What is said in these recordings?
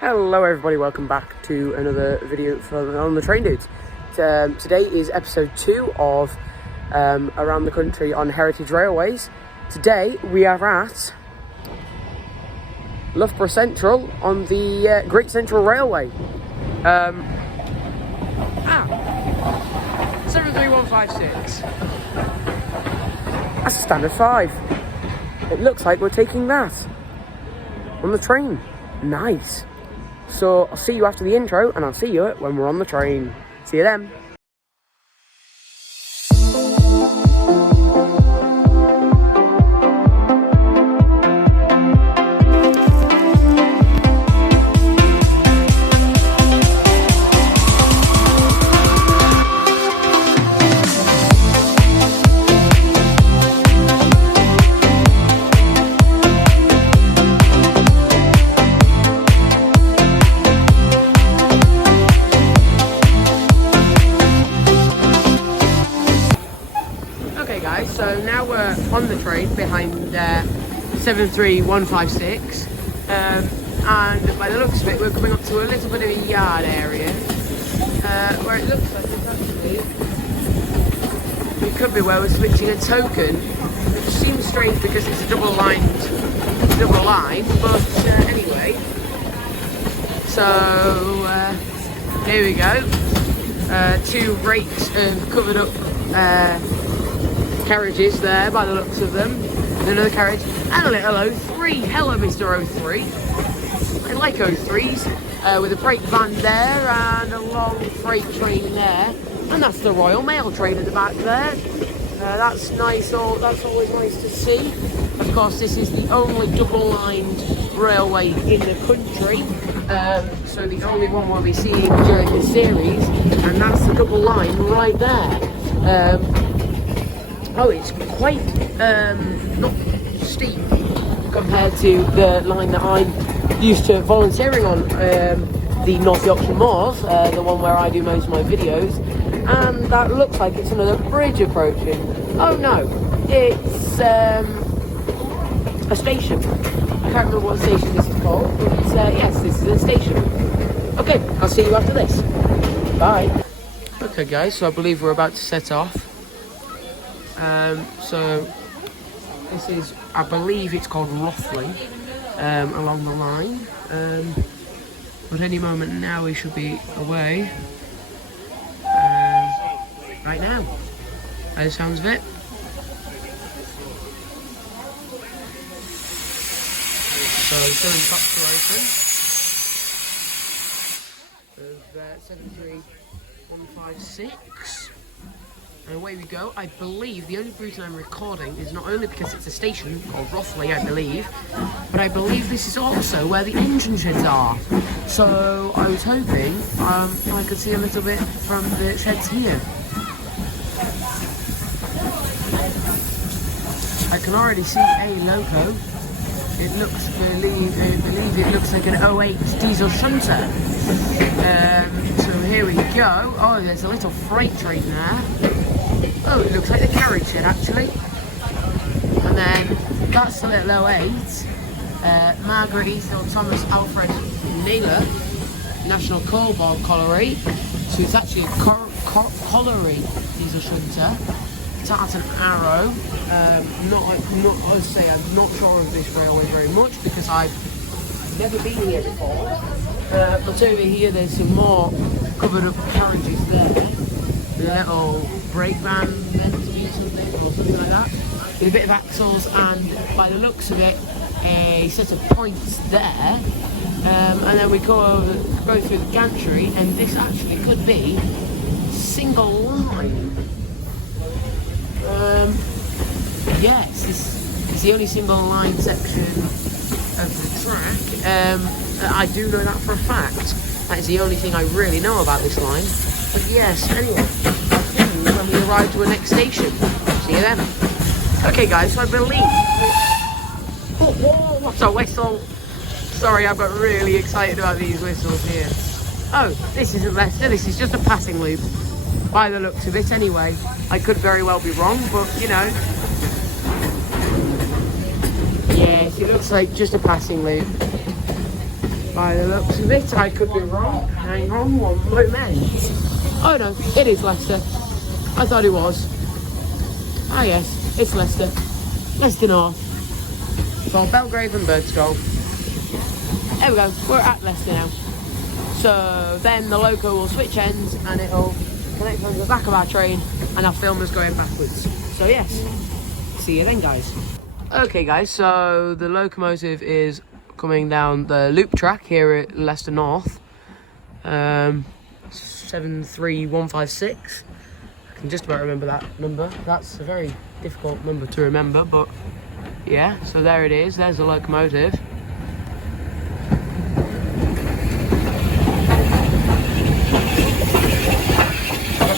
Hello everybody, welcome back to another video on the Train Dudes. Today is episode 2 of Around the Country on Heritage Railways. Today we are at Loughborough Central on the Great Central Railway. 73156. That's a standard 5. It looks like we're taking that on the train. Nice. So I'll see you after the intro, and I'll see you when we're on the train. See you then. So now we're on the train behind 73156, and by the looks of it we're coming up to a little bit of a yard area where it looks like it's actually, it could be where we're switching a token, which seems strange because it's a double line, but anyway, so here we go, 2 rakes and covered up carriages there by the looks of them, another carriage and a little O3. Hello Mr. O3. I like O3s with a freight van there and a long freight train there, and that's the Royal Mail train at the back there. That's nice. That's always nice to see. Of course, this is the only double-lined railway in the country, so the only one we'll be seeing during the series, and that's the double line right there. Oh, it's quite not steep compared to the line that I'm used to volunteering on, the North Yorkshire Moors, the one where I do most of my videos, and that looks like it's another bridge approaching. Oh no, it's a station. I can't remember what station this is called, but yes, this is a station. Okay, I'll see you after this. Bye. Okay guys, so I believe we're about to set off. So this is, I believe it's called Roughly, along the line, but any moment now we should be away, right now, by the sounds of it. So the filling box are open, 73156. And away we go. I believe the only reason I'm recording is not only because it's a station, or roughly I believe, but I believe this is also where the engine sheds are. So I was hoping I could see a little bit from the sheds here. I can already see a loco. It looks, I believe it looks like an 08 diesel shunter. So here we go. Oh, there's a little freight train there. Oh, it looks like the carriage shed actually. And then that's the little 08. Margaret Ethel Thomas Alfred Naylor National Coal Board Colliery. So it's actually a colliery diesel shunter. Tartan Arrow. I'm not sure of this railway very much because I've never been here before. But over here there's some more covered up carriages there. A little brake van meant to be something or something like that. With a bit of axles and, by the looks of it, a set of points there. And then we go through the gantry, and this actually could be single line. Yes, this is the only single line section of the track. I do know that for a fact. That is the only thing I really know about this line. But yes, anyway, when we arrive to a next station. See you then. Okay guys, so I believe... Oh, what's a whistle? Sorry, I've got really excited about these whistles here. Oh, this isn't Leicester, this is just a passing loop. By the looks of it anyway. I could very well be wrong, but you know. Yes, it looks like just a passing loop. by the looks of it. I could be wrong. Hang on one moment. Oh no, it is Leicester. I thought it was. Ah yes, it's Leicester. Leicester North. So Belgrave and Birdstall. There we go, we're at Leicester now. So then the loco will switch ends and it'll connect onto the back of our train and our film is going backwards. So yes, see you then guys. Okay guys, so the locomotive is coming down the loop track here at Leicester North. 73156. I can just about remember that number. That's a very difficult number to remember, but yeah, so there it is, there's the locomotive.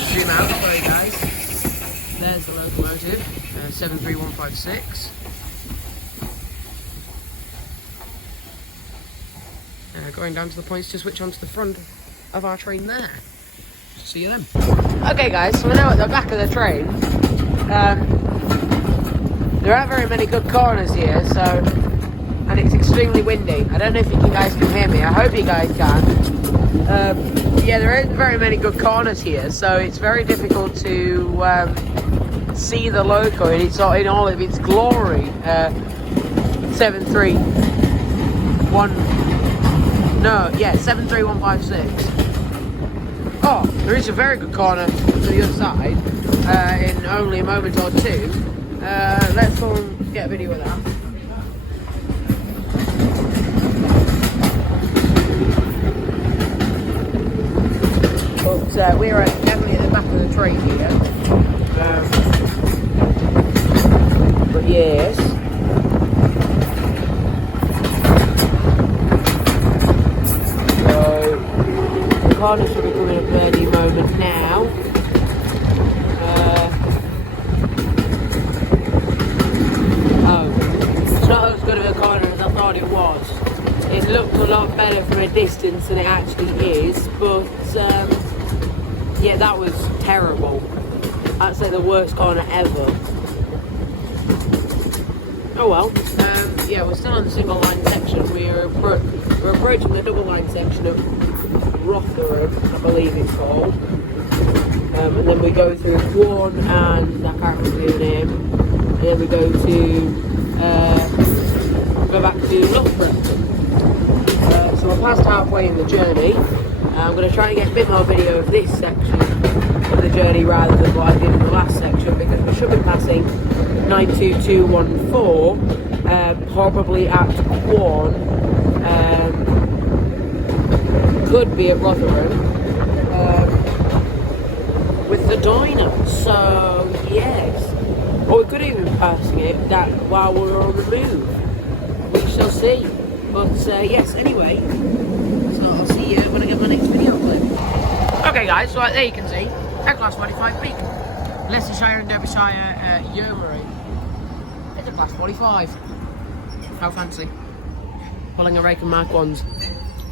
Zoom out for you guys. There's the locomotive, 73156. Going down to the points to switch onto the front of our train there. See you then. Okay guys, so we're now at the back of the train. There aren't very many good corners here, and it's extremely windy. I don't know if you guys can hear me, I hope you guys can. Yeah, there aren't very many good corners here, so it's very difficult to see the loco in all of its glory. 73156. Oh, there is a very good corner to the other side in only a moment or two. Let's go and get a video of that. But we're definitely at the back of the train here. But yes. The corner should be coming up any moment now. Oh, it's not as good of a corner as I thought it was. It looked a lot better from a distance than it actually is, but yeah, that was terrible. I'd say the worst corner ever. Oh well. Yeah, we're still on the single line section. We're approaching the double line section of Loughborough, I believe it's called. And then we go through Quorn and I can't remember the name. And then we go back to Loughborough. So we're past halfway in the journey. I'm going to try and get a bit more video of this section of the journey rather than what I did in the last section, because we should be passing 92214, probably at Quorn. Could be at Rotherham with the diner, so yes, or we could even be passing it while we're on the move. We shall see. But yes, anyway, so I'll see you when I get my next video clip. Okay guys, so there you can see at class 45 peak, Leicestershire and Derbyshire Yeomanry. It's a class 45. How fancy. Pulling a rake and Mark 1s.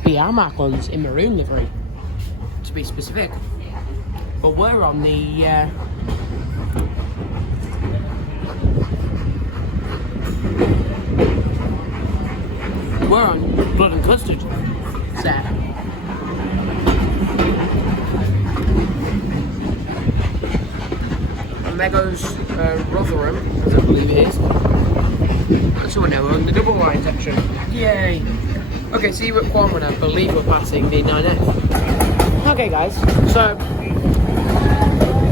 BR Mark 1s in maroon livery, to be specific. But we're on the we're on blood and custard. Sad. And there goes Rotherham, as I believe it is. So we're now on the double line section. Yay! Okay, so you're at Quorn, I believe we're passing the 9F. Okay guys, so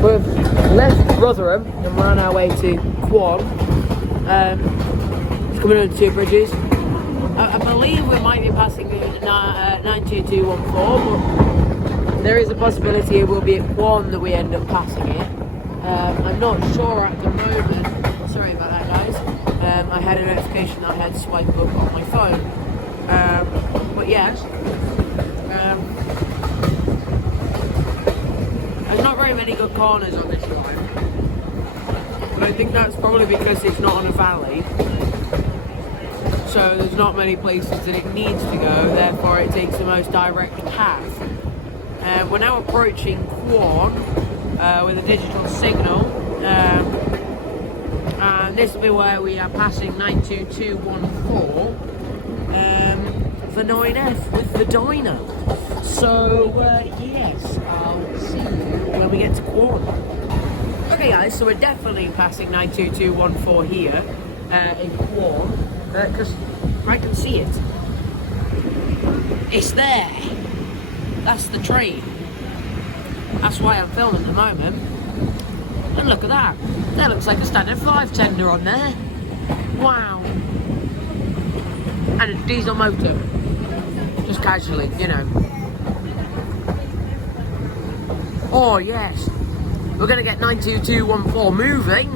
we've left Rotherham and we're on our way to Quorn. It's coming over 2 bridges. I believe we might be passing the 92214, but there is a possibility it will be at Quorn that we end up passing it. I'm not sure at the moment. Sorry about that guys. I had a notification that I had swipe up on my phone. But yes, there's not very many good corners on this line, but I think that's probably because it's not on a valley, so there's not many places that it needs to go, therefore it takes the most direct path. We're now approaching Quorn with a digital signal, and this will be where we are passing 92214. the 9F with the diner. So, yes, I'll see you when we get to Quorn. Okay guys, so we're definitely passing 92214 here in Quorn, because I can see it. It's there. That's the train. That's why I'm filming at the moment. And look at that. There looks like a standard 5 tender on there. Wow. And a diesel motor. Just casually, you know. Oh yes. We're going to get 92214 moving.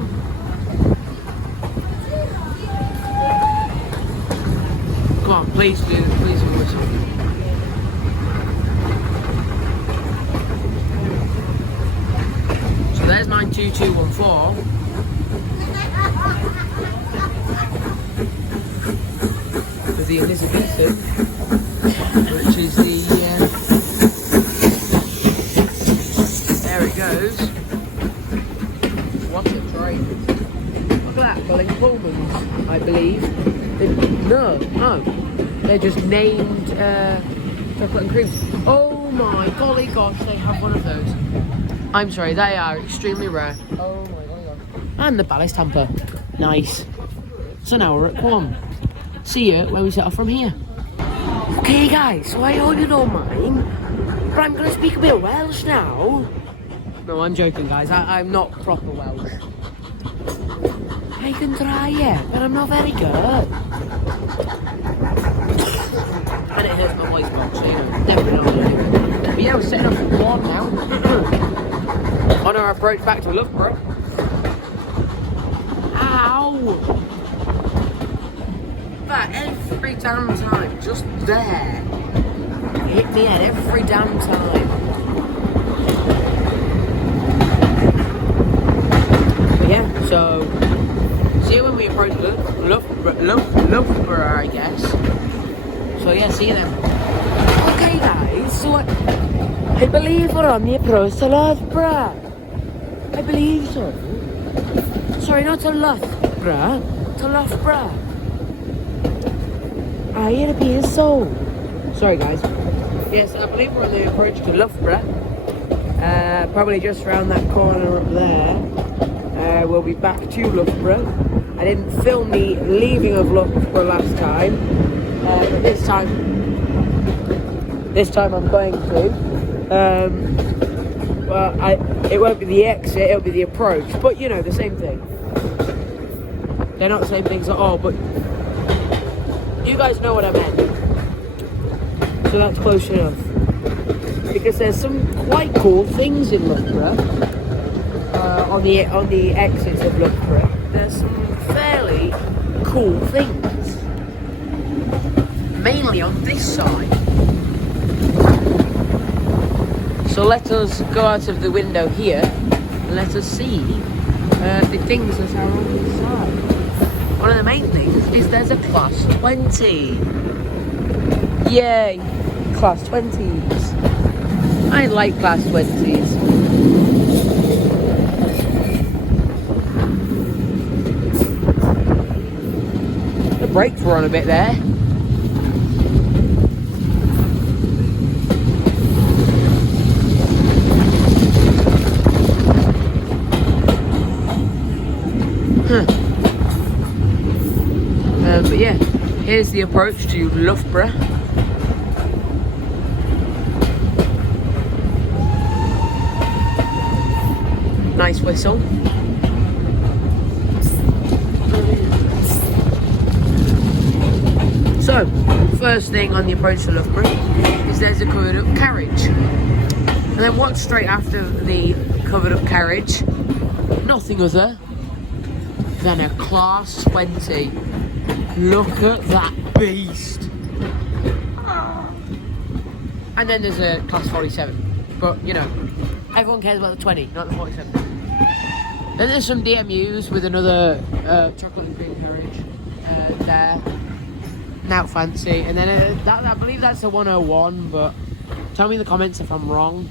Come on, please do this. Please do whistle. So there's 92214. With the Elizabethan, which is the there it goes. What a train. Look at that, Colin Pullmans, I believe. No, they're just named chocolate and cream. Oh my golly gosh, they have one of those. I'm sorry, they are extremely rare. Oh my golly gosh. And the ballast hamper. Nice. So now we're at Quorn. See you when we set off from here. Okay guys, so I hope you don't mind, but I'm going to speak a bit Welsh now. No, I'm joking guys, I'm not proper Welsh. I can try it, but I'm not very good. And it hurts my voice box, so you know, never know what to do. But yeah, we're setting off from Quorn now. On our approach back to Loughborough. Ow! Every damn time, just there. It hit me head every damn time. But yeah, so see you when we approach Loughborough, I guess. So yeah, see you then. Okay guys, so I believe we're on the approach to Loughborough. I believe so. Sorry, not to Loughborough, to Loughborough. I hear a piece of soul. Sorry guys. Yes, I believe we're on the approach to Loughborough. Probably just around that corner up there. We'll be back to Loughborough. I didn't film the leaving of Loughborough last time. But this time I'm going to. Well, it won't be the exit, it'll be the approach. But you know, the same thing. They're not the same things at all, but you guys know what I meant. So that's close enough. Because there's some quite cool things in Loughborough. On the exits of Loughborough. There's some fairly cool things. Mainly on this side. So let us go out of the window here and let us see the things that are on this side. One of the main things is there's a Class 20. Yay! Class 20s. I like Class 20s. The brakes were on a bit there. But yeah, here's the approach to Loughborough. Nice whistle. So, first thing on the approach to Loughborough is there's a covered up carriage. And then what's straight after the covered up carriage? Nothing other than a Class 20. Look at that beast. And then there's a Class 47. But, you know, everyone cares about the 20, not the 47. Then there's some DMUs with another chocolate and cream carriage there. Now fancy. And then I believe that's a 101, but tell me in the comments if I'm wrong.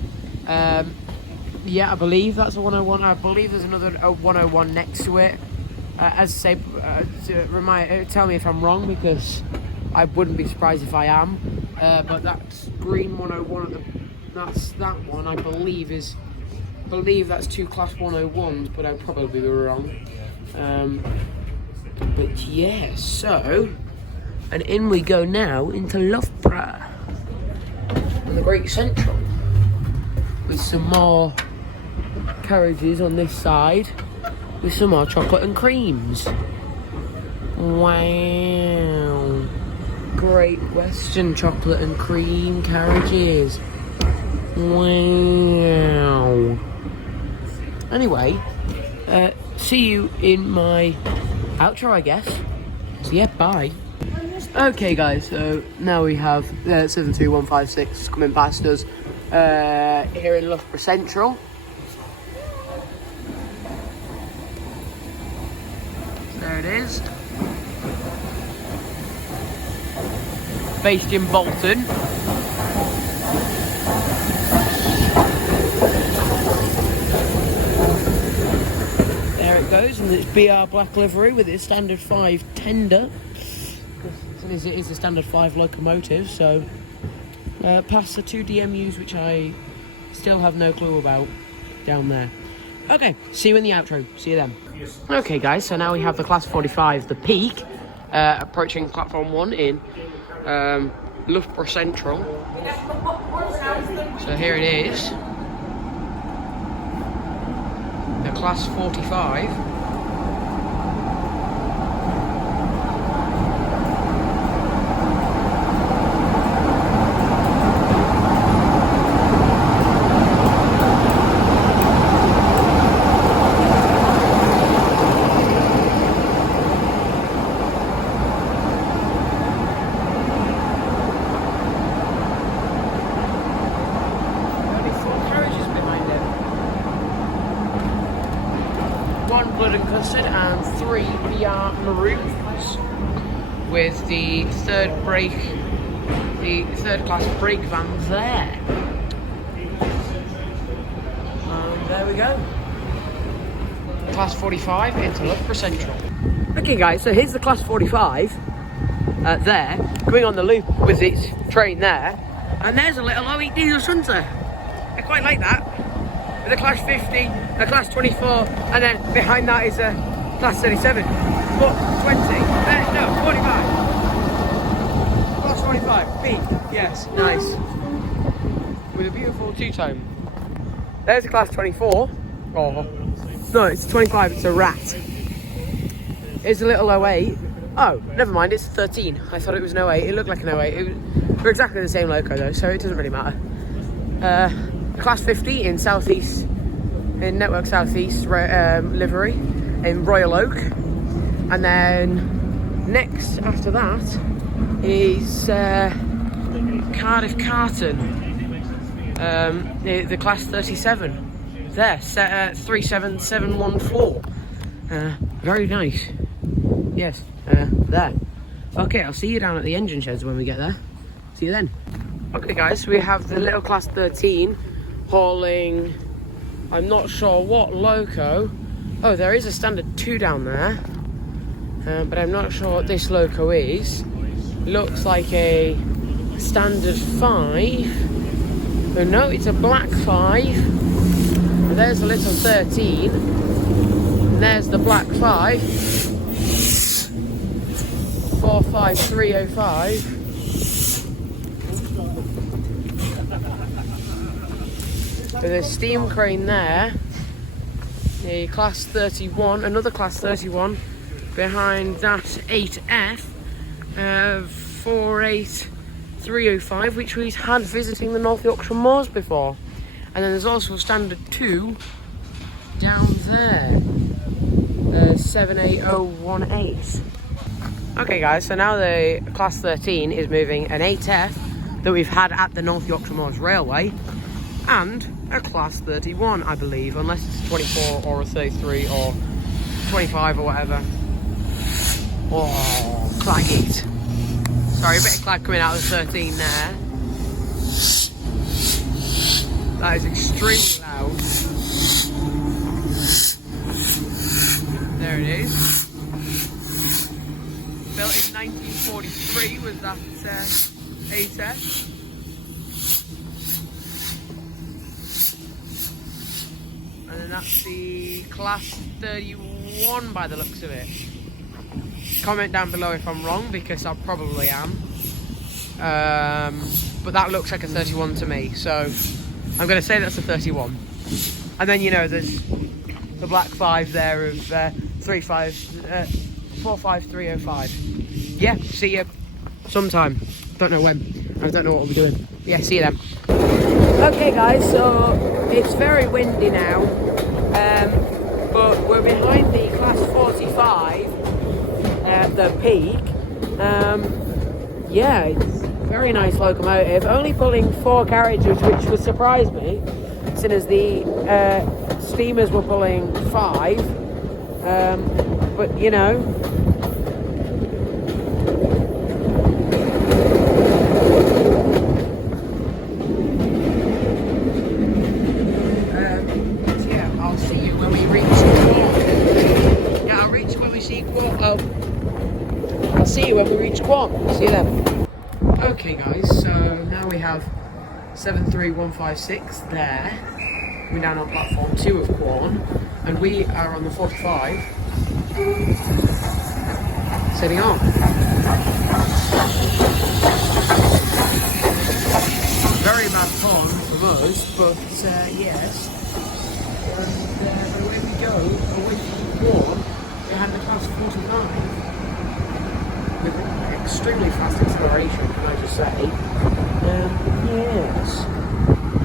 Yeah, I believe that's a 101. I believe there's another 101 next to it. As I say, tell me if I'm wrong, because I wouldn't be surprised if I am. But that's green 101 that's that one, I believe that's 2 class 101s, but I'll probably be wrong. But yeah, so, and in we go now into Loughborough and the Great Central with some more carriages on this side with some more chocolate and creams. Wow. Great Western chocolate and cream carriages. Wow. Anyway, see you in my outro, I guess. So yeah, bye. Okay guys, so now we have 72156 coming past us here in Loughborough Central. There it is. Based in Bolton. There it goes, and it's BR black livery with its standard 5 tender. It is a standard 5 locomotive, so past the 2 DMUs, which I still have no clue about down there. Okay, see you in the outro. See you then. Okay guys, so now we have the Class 45, the Peak, approaching platform 1 in Loughborough Central. So here it is, the Class 45. Blood and custard and 3 BR maroons with the third class brake vans there. And there we go. Class 45 into Loughborough Central. Okay guys, so here's the Class 45 there, going on the loop with its train there. And there's a little 08 diesel shunter. I quite like that. With a Class 50, a Class 24, and then behind that is a Class 37. But 20, no, 45. Class 45, B, yes, nice. With a beautiful two-tone. There's a Class 24. Oh, no, it's 25, it's a rat. It's a little 08. Oh, never mind, it's 13. I thought it was an 08, it looked like an 08. They're exactly the same loco though, so it doesn't really matter. Class 50 in Southeast, in Network Southeast livery in Royal Oak, and then next after that is Cardiff Carton, the Class 37 there, 37714. Very nice. Yes, there. Okay, I'll see you down at the engine sheds when we get there. See you then. Okay guys, we have the little Class 13 hauling, I'm not sure what loco. Oh, there is a standard 2 down there, but I'm not sure what this loco is. Looks like a standard 5. Oh no, it's a black 5. And there's the little 13. And there's the black 5. 45305. With a steam crane there, the Class 31, another Class 31, behind that 8F, 48305, which we've had visiting the North Yorkshire Moors before. And then there's also a standard 2 down there, 78018. Okay guys, so now the Class 13 is moving an 8F that we've had at the North Yorkshire Moors Railway, and a Class 31, I believe, unless it's a 24 or a 33 or 25 or whatever. Oh, clag it. Sorry, a bit of clag coming out of the 13 there. That is extremely loud. There it is. Built in 1943 was that A-test. And then that's the class 31 by the looks of it. Comment down below if I'm wrong, because I probably am. But that looks like a 31 to me, so I'm going to say that's a 31. And then, you know, there's the black 5 there of 45305. Yeah, see you sometime. Don't know when. I don't know what we'll be doing. Yeah, see you then. Okay guys, so it's very windy now, but we're behind the class 45 at the peak. Yeah, it's a very nice locomotive, only pulling 4 carriages, which would surprise me, seeing as the steamers were pulling 5, but you know, I'll see you when we reach Quan. See you then. Okay guys, so now we have 73156 there. We're down on platform 2 of Quan, and we are on the 45. Setting off. Very bad fun from us, but yes. And away we go, away from Quan. We had the class 49. With extremely fast acceleration, can I just say? Yes,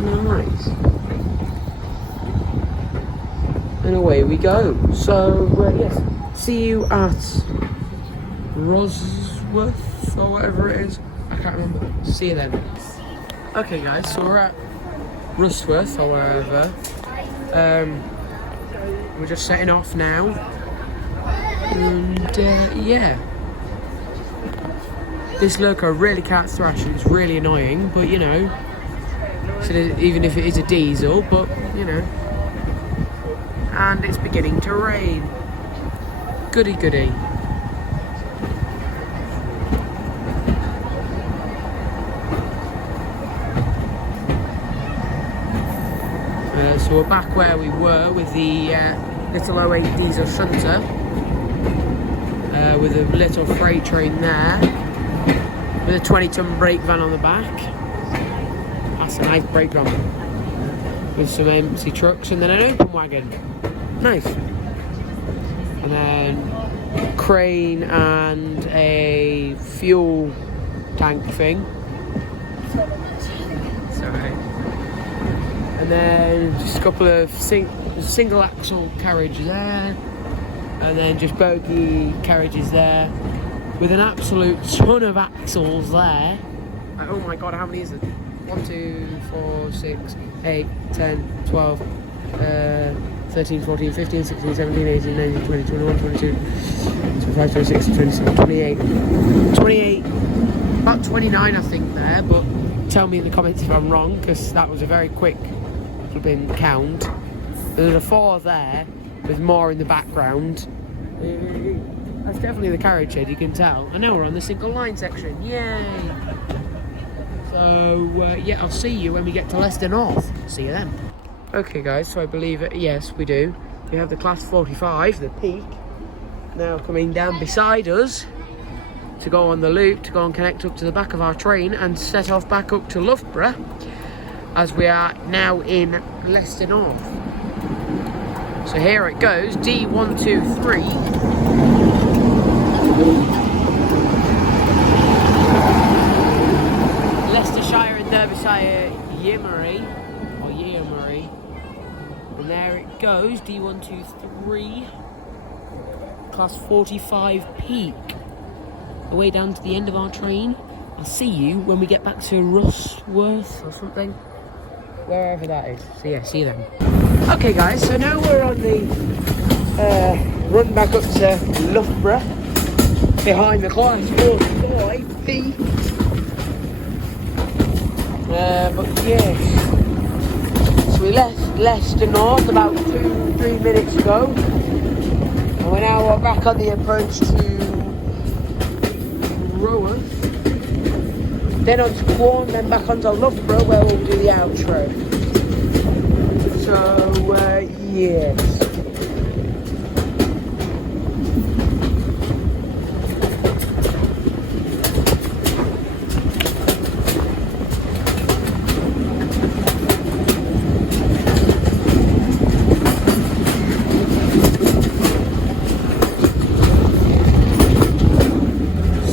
nice. And away we go. So yes, see you at Rosworth or whatever it is. I can't remember. See you then. Okay, guys. So we're at Rosworth or wherever. We're just setting off now, and yeah. This loco really can't thrash and it's really annoying, but you know, so even if it is a diesel, but you know. And it's beginning to rain. Goody goody. So we're back where we were with the little 08 diesel shunter, with a little freight train there. With a 20-ton brake van on the back. That's a nice brake van. With some empty trucks and then an open wagon. Nice. And then crane and a fuel tank thing. Sorry. And then just a couple of single axle carriage there. And then just bogie carriages there. With an absolute ton of axles there. Oh my god, how many is it? 1, 2, 4, 6, 8, 10, 12, 13, 14, 15, 16, 17, 18, 19, 20, 21, 22, 25, 26, 27, 28. 28, about 29 I think there, but tell me in the comments if I'm wrong, because that was a very quick flipping count. There's a 4 there, with more in the background. That's definitely the carriage shed, you can tell. I know we're on the single line section. Yay! So, yeah, I'll see you when we get to Leicester North. See you then. Okay, guys, so I believe it. Yes, we do. We have the class 45, the peak, now coming down beside us to go on the loop, to go and connect up to the back of our train and set off back up to Loughborough, as we are now in Leicester North. So here it goes, D123. Leicestershire and Derbyshire Yeomanry, or Yeomanry, and there it goes, D123, class 45 peak, the way down to the end of our train. I'll see you when we get back to Rosworth or something, wherever that is. So yeah, see you then. Okay guys, so now we're on the run back up to Loughborough, behind the class 45 peak. But yes, so we left Leicester North about 2-3 minutes ago, and we're now back on the approach to Loughborough. Then on to Quorn, then back onto Loughborough where we'll do the outro. So, yes.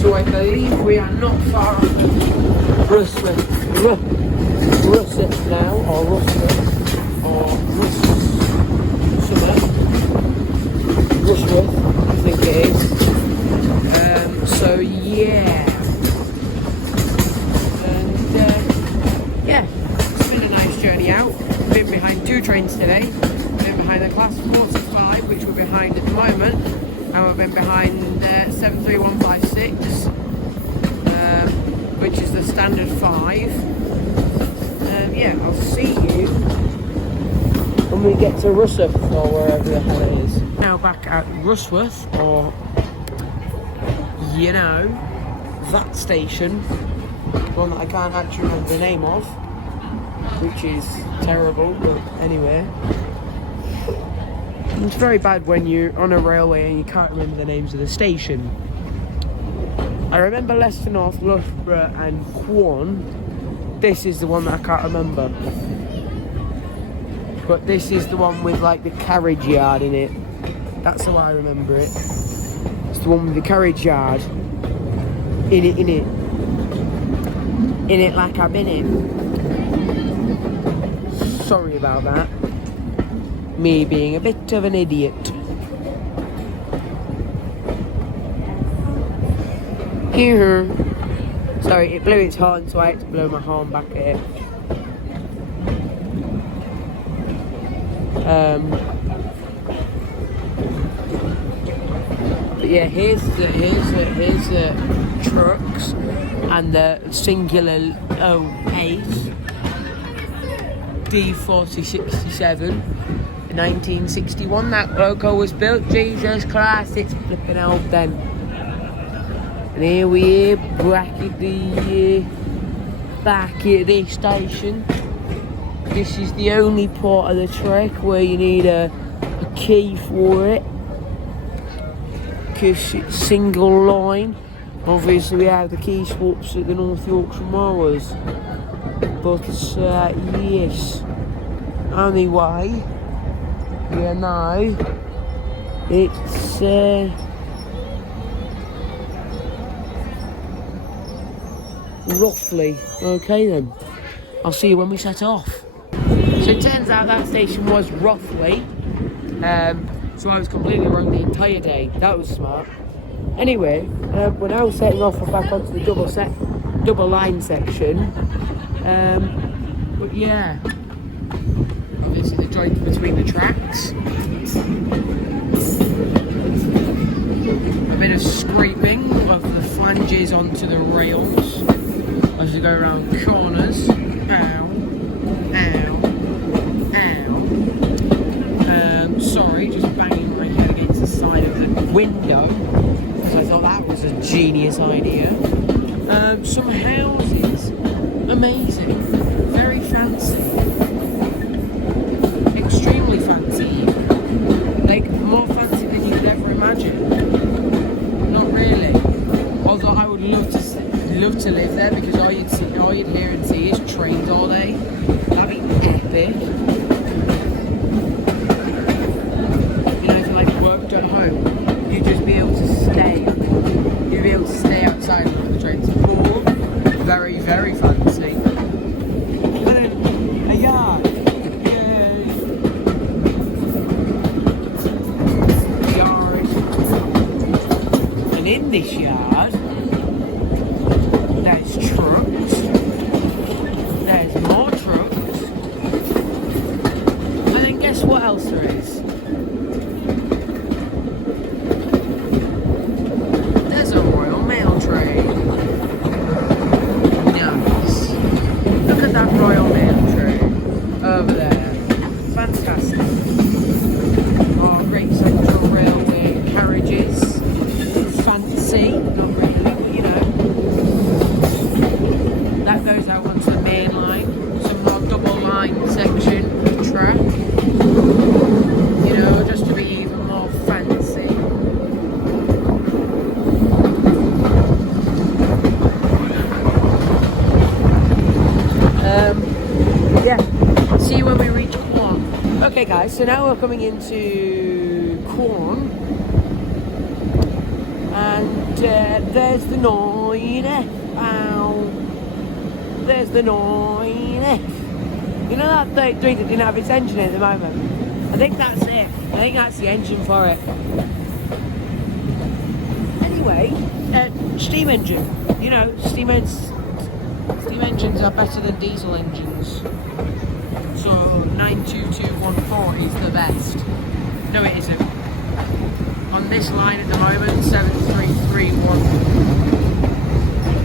So I believe we are not far off Rusworth now, or Rusworth. Or somewhere. Rushworth, I think it is. So yeah. And yeah, it's been a nice journey out. Been behind 2 trains today. Been behind the class 45, which we're behind at the moment. And we've been behind 73156, which is the standard 5. Yeah, I'll see you when we get to Rusworth or wherever the hell it is. Now back at Rusworth, or you know, that station, one that I can't actually remember the name of, which is terrible, but anyway. It's very bad when you're on a railway and you can't remember the names of the station. I remember Leicester North, Loughborough and Quorn. This is the one that I can't remember. But this is the one with like the carriage yard in it. That's how I remember it. It's the one with the carriage yard. In it like I've been in. Sorry about that. Me being a bit of an idiot. Here. Sorry, it blew its horn, so I had to blow my horn back at it. But yeah, here's the trucks and the singular 08 D4067. 1961 that loco was built. Jesus Christ, it's flipping out then. And here we are back at the station. This is the only part of the trek where you need a key for it, because it's single line. Obviously we have the key swaps at the North Yorkshire Mowers, but yes. Anyway, you know, it's roughly okay then. I'll see you when we set off. So it turns out that station was roughly, so I was completely wrong the entire day. That was smart. Anyway, we're now setting off back onto the double line section. But yeah, obviously the joint between the tracks. A bit of scraping of the flanges onto the rails as we go around corners. Ow, ow, ow. Sorry, just banging my head against the side of the window, because I thought that was a genius idea. Some houses, amazing, very fancy, extremely fancy, like more fancy than you could ever imagine. Not really, although I would love to live there, because all you'd hear and see is trains all day. That'd be epic. You know, if you like worked at home, you'd just be able to stay. You'd be able to stay outside of the trains. Cool. Very, very fancy. And then a yard. Yay. Yard. And in this yard, there's trucks. There's more trucks. And then guess what else there is? There's a Royal Mail train. Nice. Look at that Royal Mail train over there. Fantastic. Oh, great Central Railway carriages. Fancy, not really, but you know. Yeah, see you when we reach Corn. Okay guys, so now we're coming into Corn. And there's the 9F. Ow. There's the 9F. You know that 33 that didn't have its engine in at the moment? I think that's it. I think that's the engine for it. Anyway, steam engine. You know, steam engines are better than diesel engines. So 92214 is the best. No, it isn't. On this line at the moment, 7331.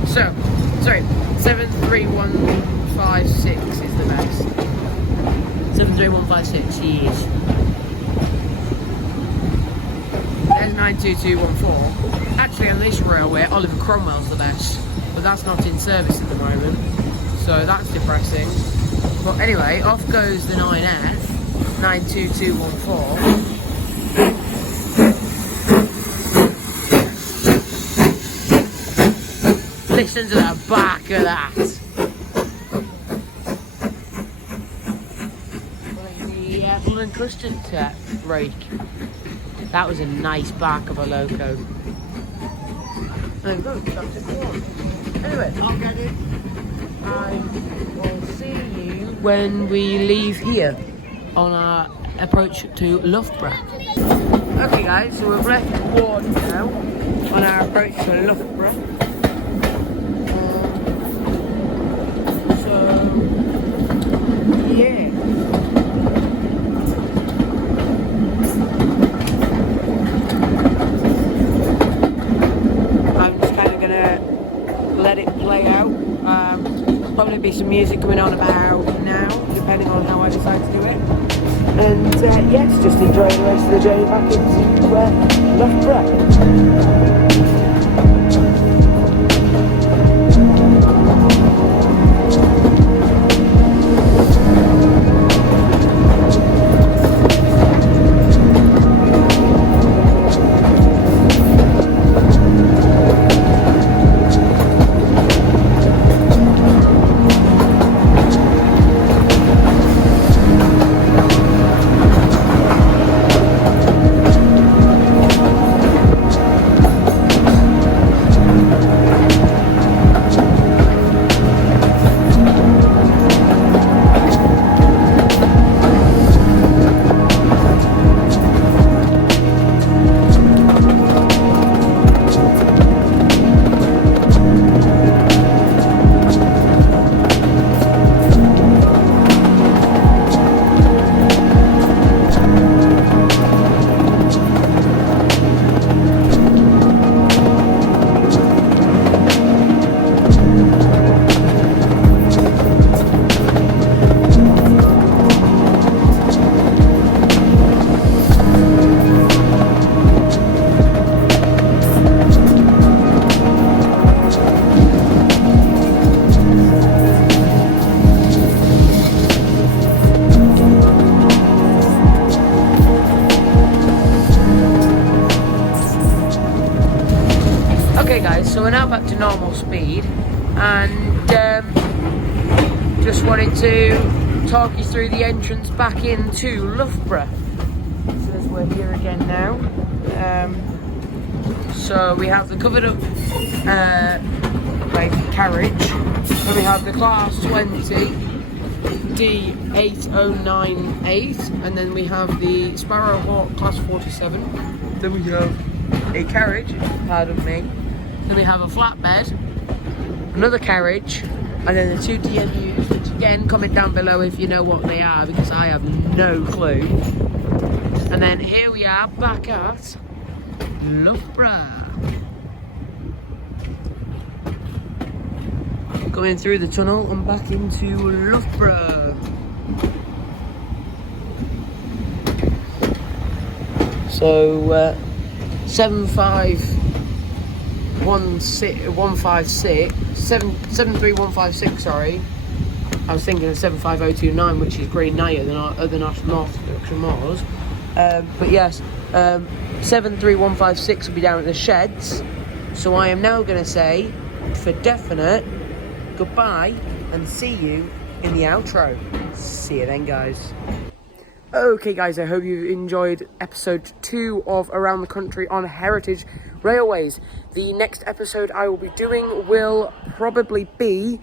So, sorry, 73156 is the best. 73156, yes. Then 92214. Actually, on this railway, Oliver Cromwell's the best, but that's not in service at the moment, so that's depressing. But anyway, off goes the 9F, 92214. Listen to the back of that. The blood and custard rake. That was a nice back of a loco. And look, that's a corn. Anyway, I'll get it. I will see you when we leave here on our approach to Loughborough. Okay guys, so we've left Ward now on our approach to Loughborough. Yeah. I'm just kind of gonna let it play out. Probably be some music coming on about now, depending on how I decide to do it. And yes, just enjoy the rest of the journey back into Loughborough. Okay guys, so we're now back to normal speed, and just wanted to talk you through the entrance back into Loughborough. So as we're here again now, so we have the covered up like carriage, and we have the class 20 D8098, and then we have the Sparrowhawk class 47. Then we have a carriage, pardon me. Then we have a flatbed, another carriage, and then the two DMUs, which again, comment down below if you know what they are, because I have no clue. And then here we are back at Loughborough. Going through the tunnel and back into Loughborough. So 73156, sorry. I was thinking of 75029, which is Green Naya, the North Yorkshire Moors. But yes, 73156 will be down at the sheds. So I am now going to say, for definite, goodbye and see you in the outro. See you then, guys. Okay, guys, I hope you enjoyed episode 2 of Around the Country on Heritage Railways. The next episode I will be doing will probably be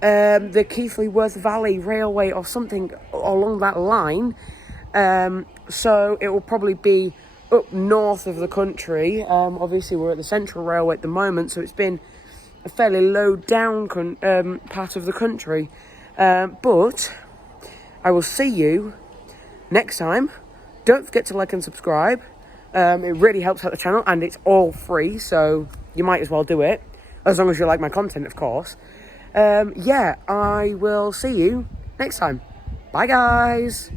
the Keighley-Worth Valley Railway or something along that line. So it will probably be up north of the country. Obviously, we're at the Central Railway at the moment, so it's been a fairly low down part of the country. But I will see you next time. Don't forget to like and subscribe. It really helps out the channel, and it's all free, so you might as well do it, as long as you like my content, of course. Yeah, I will see you next time. Bye, guys.